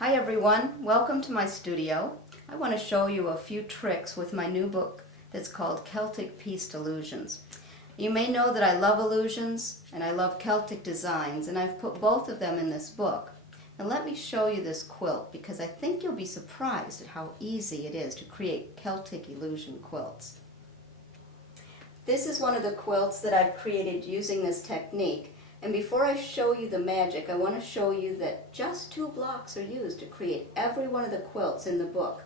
Hi everyone, welcome to my studio. I want to show you a few tricks with my new book that's called Celtic Pieced Illusions. You may know that I love illusions and I love Celtic designs, and I've put both of them in this book. Now let me show you this quilt because I think you'll be surprised at how easy it is to create Celtic illusion quilts. This is one of the quilts that I've created using this technique. And before I show you the magic, I want to show you that just 2 blocks are used to create every one of the quilts in the book.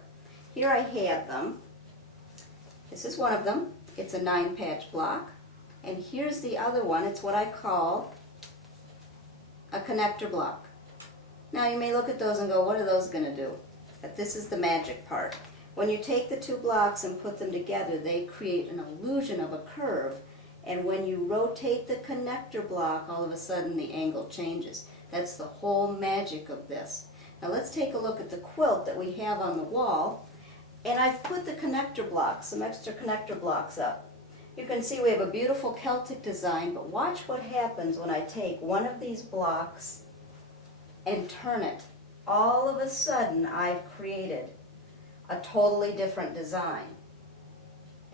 Here I have them. This is one of them. It's a 9-patch block. And here's the other one. It's what I call a connector block. Now you may look at those and go, what are those going to do? But this is the magic part. When you take the 2 blocks and put them together, they create an illusion of a curve. And when you rotate the connector block, all of a sudden the angle changes. That's the whole magic of this. Now let's take a look at the quilt that we have on the wall. And I've put the connector blocks, some extra connector blocks up. You can see we have a beautiful Celtic design, but watch what happens when I take one of these blocks and turn it. All of a sudden I've created a totally different design.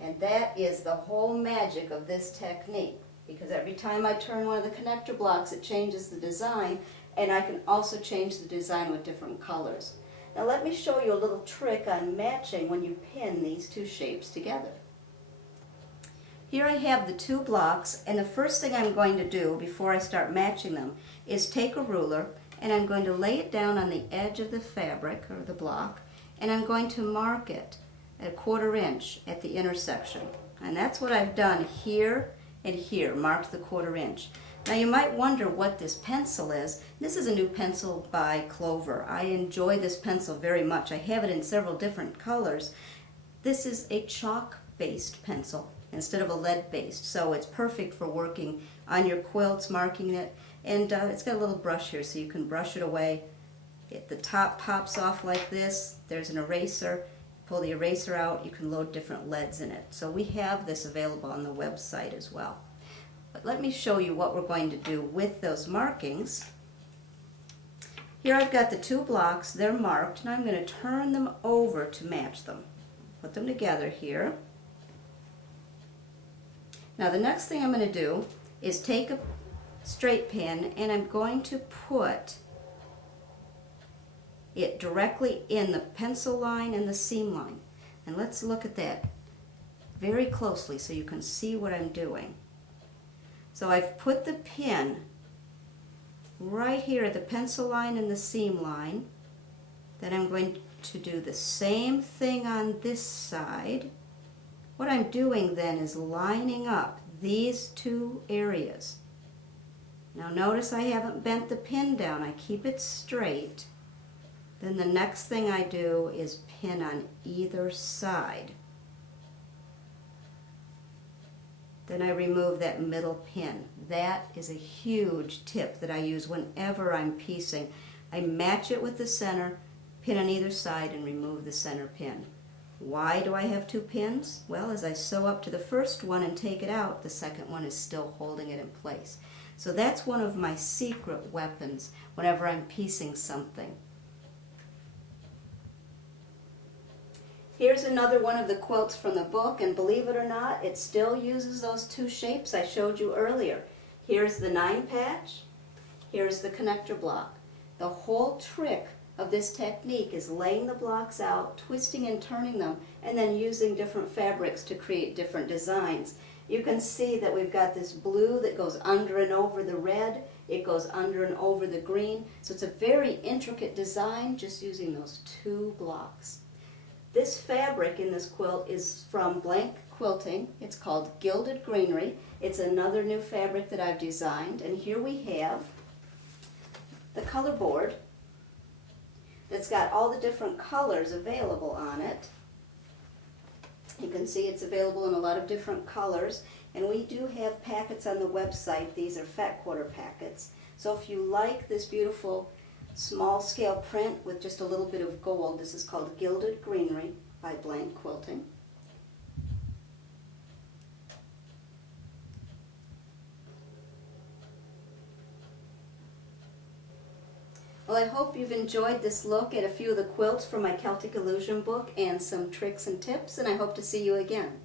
And that is the whole magic of this technique, because every time I turn one of the connector blocks it changes the design, and I can also change the design with different colors. Now let me show you a little trick on matching when you pin these 2 shapes together. Here I have the 2 blocks, and the first thing I'm going to do before I start matching them is take a ruler and I'm going to lay it down on the edge of the fabric or the block, and I'm going to mark it at 1/4 inch at the intersection. And that's what I've done here and here, marked the 1/4 inch. Now you might wonder what this pencil is. This is a new pencil by Clover. I enjoy this pencil very much. I have it in several different colors. This is a chalk-based pencil instead of a lead-based, so it's perfect for working on your quilts, marking it. And it's got a little brush here so you can brush it away. The top pops off like this. There's an eraser. Pull the eraser out, you can load different leads in it. So we have this available on the website as well. But let me show you what we're going to do with those markings. Here I've got the 2 blocks, they're marked, and I'm going to turn them over to match them. Put them together here. Now the next thing I'm going to do is take a straight pin and I'm going to put it directly in the pencil line and the seam line. And let's look at that very closely so you can see what I'm doing. So I've put the pin right here at the pencil line and the seam line. Then I'm going to do the same thing on this side. What I'm doing then is lining up these 2 areas. Now notice I haven't bent the pin down, I keep it straight. Then the next thing I do is pin on either side. Then I remove that middle pin. That is a huge tip that I use whenever I'm piecing. I match it with the center, pin on either side, and remove the center pin. Why do I have 2 pins? Well, as I sew up to the first one and take it out, the second one is still holding it in place. So that's one of my secret weapons whenever I'm piecing something. Here's another one of the quilts from the book, and believe it or not, it still uses those 2 shapes I showed you earlier. Here's the 9-patch, here's the connector block. The whole trick of this technique is laying the blocks out, twisting and turning them, and then using different fabrics to create different designs. You can see that we've got this blue that goes under and over the red, it goes under and over the green, so it's a very intricate design just using those 2 blocks. This fabric in this quilt is from Blank Quilting. It's called Gilded Greenery. It's another new fabric that I've designed. And here we have the color board that's got all the different colors available on it. You can see it's available in a lot of different colors. And we do have packets on the website. These are fat quarter packets. So if you like this beautiful small scale print with just a little bit of gold, this is called Gilded Greenery by Blank Quilting. Well, I hope you've enjoyed this look at a few of the quilts from my Celtic Illusion book and some tricks and tips, and I hope to see you again.